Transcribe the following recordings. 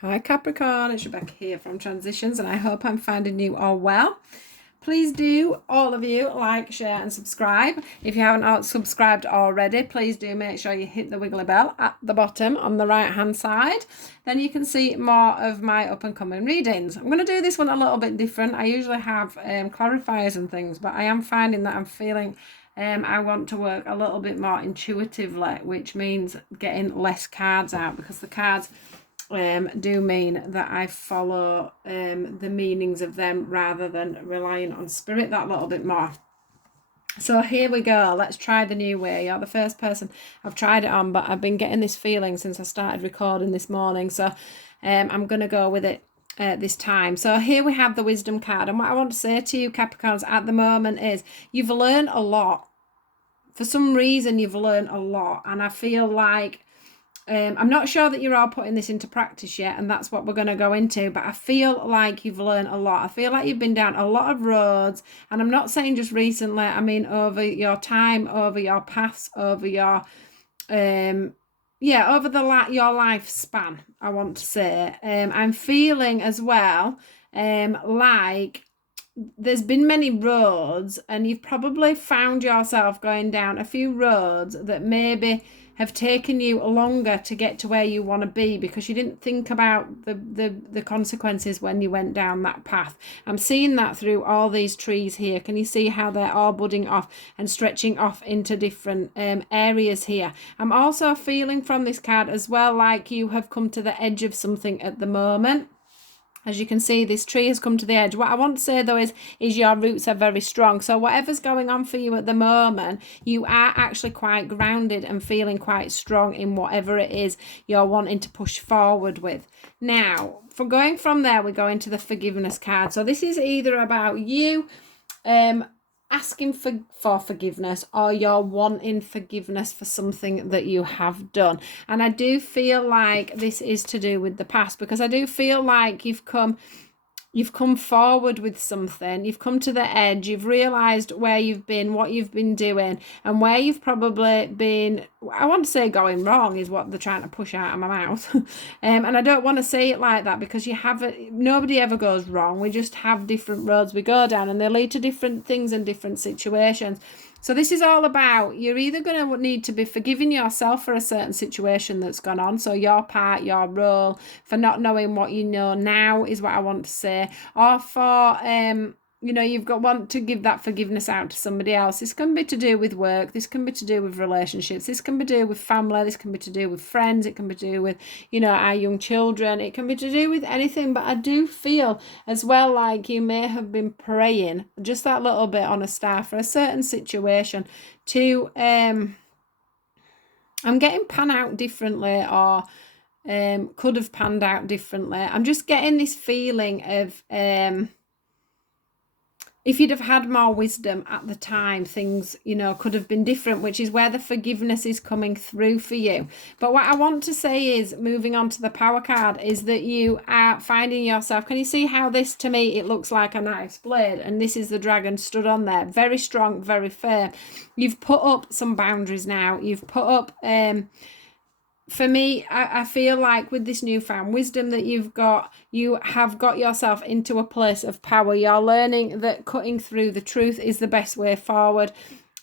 Hi Capricorn, it's Rebecca here from Transitions, and I hope I'm finding you all well. Please do, all of you, like, share and subscribe. If you haven't subscribed already, please do make sure you hit the wiggly bell at the bottom on the right hand side. Then you can see more of my up and coming readings. I'm going to do this one a little bit different. I usually have clarifiers and things, but I am finding that I'm feeling I want to work a little bit more intuitively, which means getting less cards out, because the cards do mean that I follow the meanings of them rather than relying on spirit that little bit more. So here we go. Let's try the new way. You're the first person I've tried it on, but I've been getting this feeling since I started recording this morning. So I'm going to go with it this time. So here we have the wisdom card. And what I want to say to you, Capricorns, at the moment is you've learned a lot. For some reason, you've learned a lot. And I feel like I'm not sure that you're all putting this into practice yet, and that's what we're going to go into, but I feel like you've learned a lot. I feel like you've been down a lot of roads, and I'm not saying just recently, I mean over your time, over your paths, over your over your lifespan, I want to say. I'm feeling as well like there's been many roads, and you've probably found yourself going down a few roads that maybe have taken you longer to get to where you want to be, because you didn't think about the consequences when you went down that path. I'm seeing that through all these trees here. Can you see how they're all budding off and stretching off into different areas here? I'm also feeling from this card as well like you have come to the edge of something at the moment. As you can see, this tree has come to the edge. What I want to say, though, is your roots are very strong. So whatever's going on for you at the moment, you are actually quite grounded and feeling quite strong in whatever it is you're wanting to push forward with. Now, for going from there, we go into the forgiveness card. So this is either about you asking for forgiveness, or you're wanting forgiveness for something that you have done. And I do feel like this is to do with the past, because I do feel like you've come forward with something, you've come to the edge, you've realized where you've been, what you've been doing, and where you've probably been, I want to say going wrong is what they're trying to push out of my mouth. And I don't want to say it like that, because nobody ever goes wrong. We just have different roads we go down, and they lead to different things and different situations. So this is all about, you're either going to need to be forgiving yourself for a certain situation that's gone on, so your part, your role, for not knowing what you know now is what I want to say, or for you've want to give that forgiveness out to somebody else. This can be to do with work, this can be to do with relationships, this can be to do with family, this can be to do with friends, it can be to do with our young children, it can be to do with anything. But I do feel as well like you may have been praying just that little bit on a star for a certain situation to I'm getting pan out differently, or could have panned out differently. I'm just getting this feeling of if you'd have had more wisdom at the time, things, could have been different, which is where the forgiveness is coming through for you. But what I want to say is, moving on to the power card, is that you are finding yourself, can you see how this, to me, it looks like a knife's blade, and this is the dragon stood on there, very strong, very firm. You've put up some boundaries now. You've put up for me, I feel like with this newfound wisdom that you have got yourself into a place of power. You're learning that cutting through the truth is the best way forward.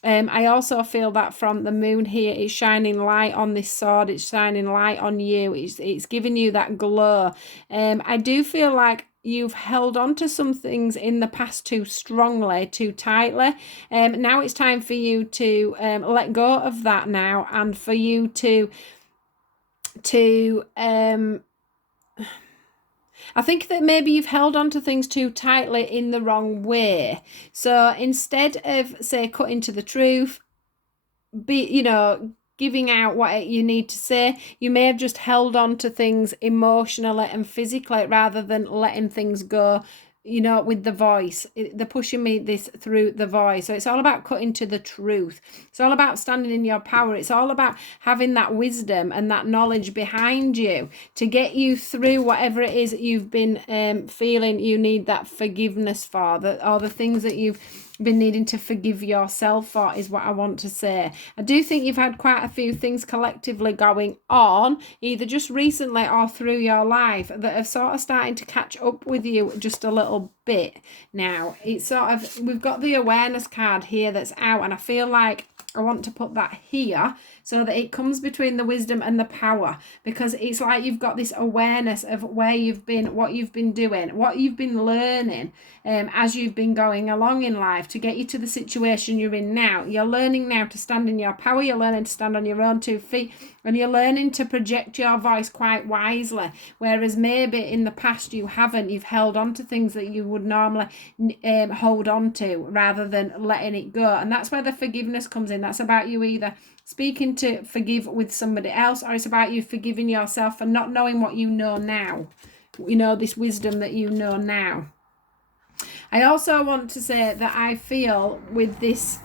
I also feel that from the moon here, it's shining light on this sword, it's shining light on you, it's giving you that glow. I do feel like you've held on to some things in the past too strongly, too tightly. Now it's time for you to let go of that now, and for you to I think that maybe you've held on to things too tightly in the wrong way. So instead of, say, cutting to the truth, giving out what you need to say, you may have just held on to things emotionally and physically rather than letting things go, with the voice. They're pushing me this through the voice. So it's all about cutting to the truth. It's all about standing in your power. It's all about having that wisdom and that knowledge behind you to get you through whatever it is that you've been feeling you need that forgiveness for, or the things that you've been needing to forgive yourself for, is what I want to say. I do think you've had quite a few things collectively going on, either just recently or through your life, that are sort of starting to catch up with you just a little bit now. It's sort of, we've got the awareness card here that's out, and I feel like I want to put that here so that it comes between the wisdom and the power, because it's like you've got this awareness of where you've been, what you've been doing, what you've been learning as you've been going along in life to get you to the situation you're in now. You're learning now to stand in your power, you're learning to stand on your own 2 feet, and you're learning to project your voice quite wisely, whereas maybe in the past you haven't. You've held on to things that you would normally hold on to rather than letting it go. And that's where the forgiveness comes in. That's about you either speaking to forgive with somebody else, or it's about you forgiving yourself for not knowing what you know now, you know, this wisdom that you know now. I also want to say that I feel with this,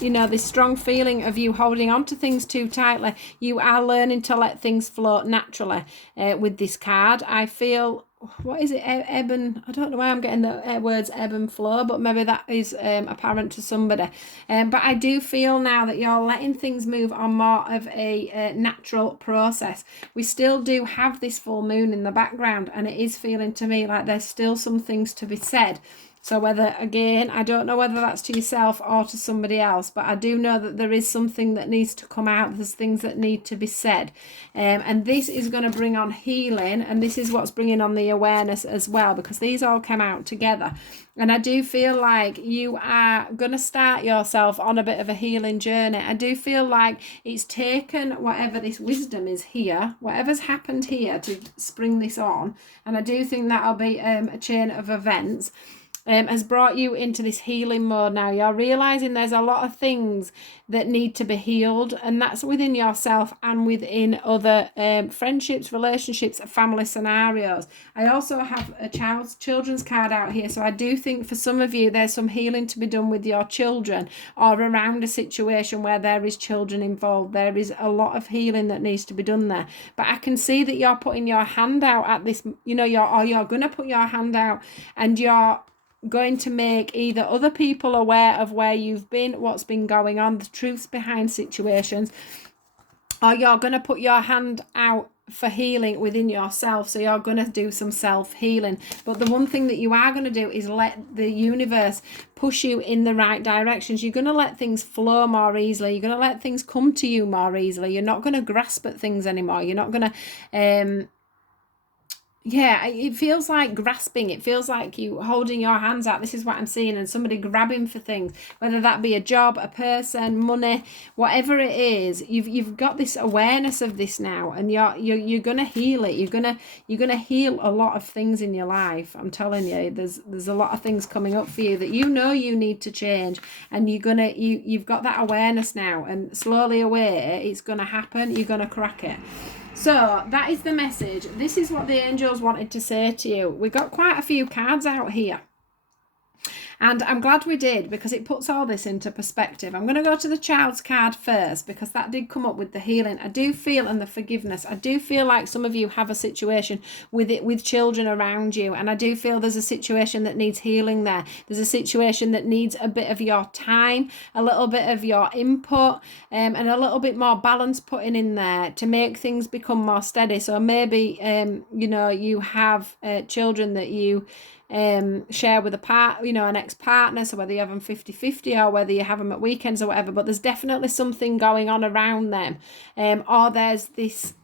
you know, this strong feeling of you holding on to things too tightly, you are learning to let things float naturally with this card. I feel, what is it, ebb and, I don't know why I'm getting the words ebb and flow, but maybe that is apparent to somebody. But I do feel now that you're letting things move on more of a natural process. We still do have this full moon in the background, and it is feeling to me like there's still some things to be said. So whether, again, I don't know whether that's to yourself or to somebody else, but I do know that there is something that needs to come out. There's things that need to be said. And this is going to bring on healing, and this is what's bringing on the awareness as well, because these all come out together. And I do feel like you are going to start yourself on a bit of a healing journey. I do feel like it's taken whatever this wisdom is here, whatever's happened here to spring this on, and I do think that'll be a chain of events. Has brought you into this healing mode now. You're realizing there's a lot of things that need to be healed, and that's within yourself and within other friendships, relationships, family scenarios. I also have a children's card out here, so I do think for some of you there's some healing to be done with your children, or around a situation where there is children involved. There is a lot of healing that needs to be done there. But I can see that you're putting your hand out at this, you know, you're going to put your hand out, and you're going to make either other people aware of where you've been, what's been going on, the truths behind situations, or you're going to put your hand out for healing within yourself. So you're going to do some self-healing. But the one thing that you are going to do is let the universe push you in the right directions. You're going to let things flow more easily. You're going to let things come to you more easily. You're not going to grasp at things anymore. You're not going to yeah, it feels like grasping. It feels like you holding your hands out. This is what I'm seeing, and somebody grabbing for things, whether that be a job, a person, money, whatever it is. You've got this awareness of this now, and you're gonna heal it. You're gonna heal a lot of things in your life. I'm telling you, there's a lot of things coming up for you that you know you need to change, and you've got that awareness now, and slowly away it's gonna happen. You're gonna crack it. So that is the message. This is what the angels wanted to say to you. We got quite a few cards out here, and I'm glad we did, because it puts all this into perspective. I'm going to go to the child's card first, because that did come up with the healing. I do feel, and the forgiveness. I do feel like some of you have a situation with children around you, and I do feel there's a situation that needs healing there. There's a situation that needs a bit of your time, a little bit of your input, and a little bit more balance putting in there to make things become more steady. So maybe you know, you have children that you share with an ex-partner, so whether you have them 50-50 or whether you have them at weekends or whatever, but there's definitely something going on around them, or there's this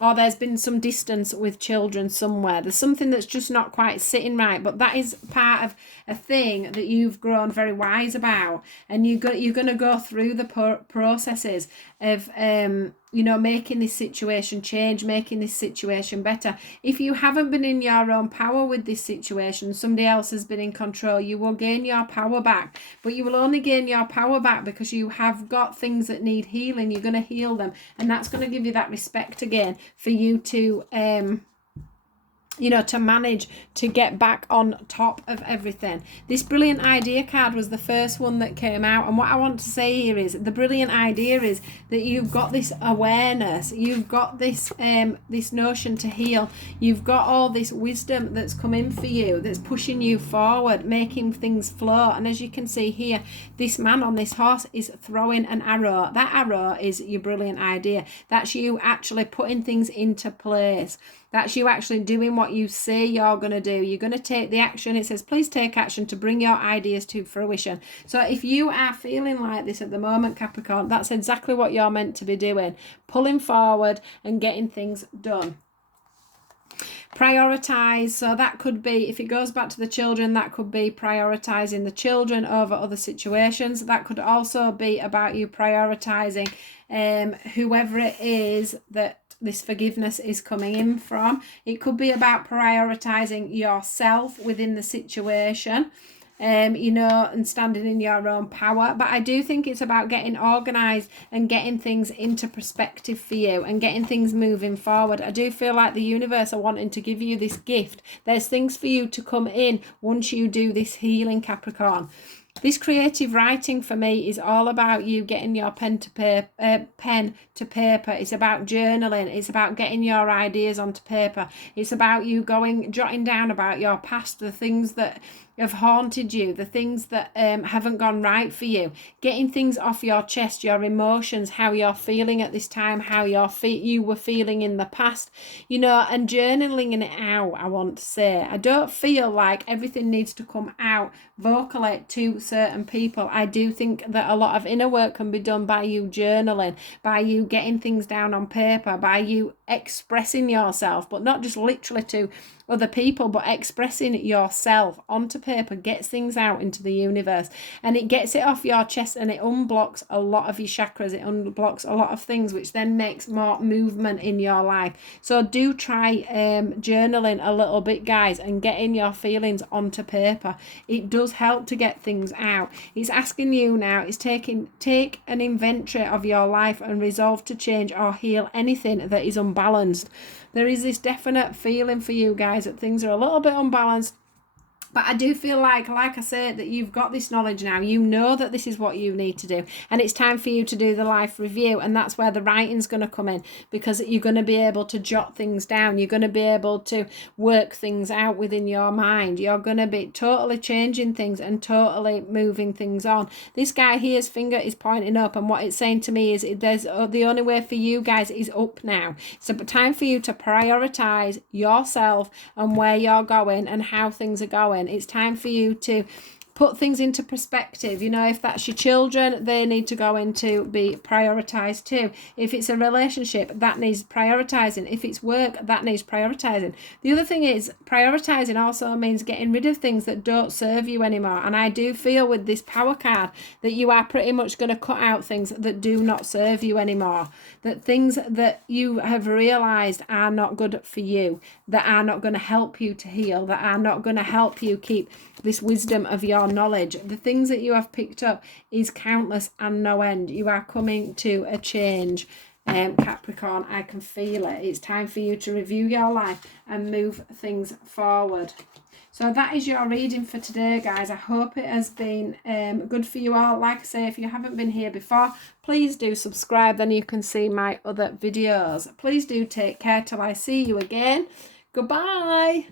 or there's been some distance with children somewhere. There's something that's just not quite sitting right, but that is part of a thing that you've grown very wise about, and you're going to go through the processes of making this situation change, making this situation better. If you haven't been in your own power with this situation, somebody else has been in control, you will gain your power back, but you will only gain your power back because you have got things that need healing. You're going to heal them, and that's going to give you that respect again for you to you know, to manage, to get back on top of everything. This brilliant idea card was the first one that came out, and what I want to say here is the brilliant idea is that you've got this awareness, you've got this this notion to heal, you've got all this wisdom that's come in for you, that's pushing you forward, making things flow. And as you can see here, this man on this horse is throwing an arrow. That arrow is your brilliant idea. That's you actually putting things into place. That's you actually doing what you say you're going to do. You're going to take the action. It says, please take action to bring your ideas to fruition. So if you are feeling like this at the moment, Capricorn, that's exactly what you're meant to be doing. Pulling forward and getting things done. Prioritize. So that could be, if it goes back to the children, that could be prioritizing the children over other situations. That could also be about you prioritizing whoever it is that this forgiveness is coming in from. It could be about prioritizing yourself within the situation, you know, and standing in your own power. But I do think it's about getting organized and getting things into perspective for you and getting things moving forward. I do feel like the universe are wanting to give you this gift. There's things for you to come in once you do this healing, Capricorn. This creative writing for me is all about you getting your pen to paper. It's about journaling. It's about getting your ideas onto paper. It's about you jotting down about your past, the things that have haunted you, the things that haven't gone right for you, getting things off your chest, your emotions, how you're feeling at this time, how you were feeling in the past, you know, and journaling it out. I want to say, I don't feel like everything needs to come out vocally to certain people. I do think that a lot of inner work can be done by you journaling, by you getting things down on paper, by you expressing yourself, but not just literally to other people, but expressing yourself onto paper gets things out into the universe, and it gets it off your chest, and it unblocks a lot of your chakras. It unblocks a lot of things, which then makes more movement in your life. So do try journaling a little bit, guys, and getting your feelings onto paper. It does help to get things out. It's asking you now, it's take an inventory of your life and resolve to change or heal anything that is unbalanced. There is this definite feeling for you guys that things are a little bit unbalanced. But I do feel like I said, that you've got this knowledge now. You know that this is what you need to do. And it's time for you to do the life review. And that's where the writing's going to come in, because you're going to be able to jot things down. You're going to be able to work things out within your mind. You're going to be totally changing things and totally moving things on. This guy here's finger is pointing up. And what it's saying to me is the only way for you guys is up now. So time for you to prioritize yourself and where you're going and how things are going. It's time for you to put things into perspective. You know, if that's your children, they need to go into be prioritized too. If it's a relationship, that needs prioritizing. If it's work, that needs prioritizing. The other thing is, prioritizing also means getting rid of things that don't serve you anymore. And I do feel with this power card that you are pretty much going to cut out things that do not serve you anymore. That things that you have realized are not good for you, that are not going to help you to heal, that are not going to help you keep this wisdom of your knowledge. The things that you have picked up is countless and no end. You are coming to a change, Capricorn. I can feel it. It's time for you to review your life and move things forward. So that is your reading for today, guys. I hope it has been good for you all. Like I say, if you haven't been here before, please do subscribe, then you can see my other videos. Please do take care till I see you again. Goodbye.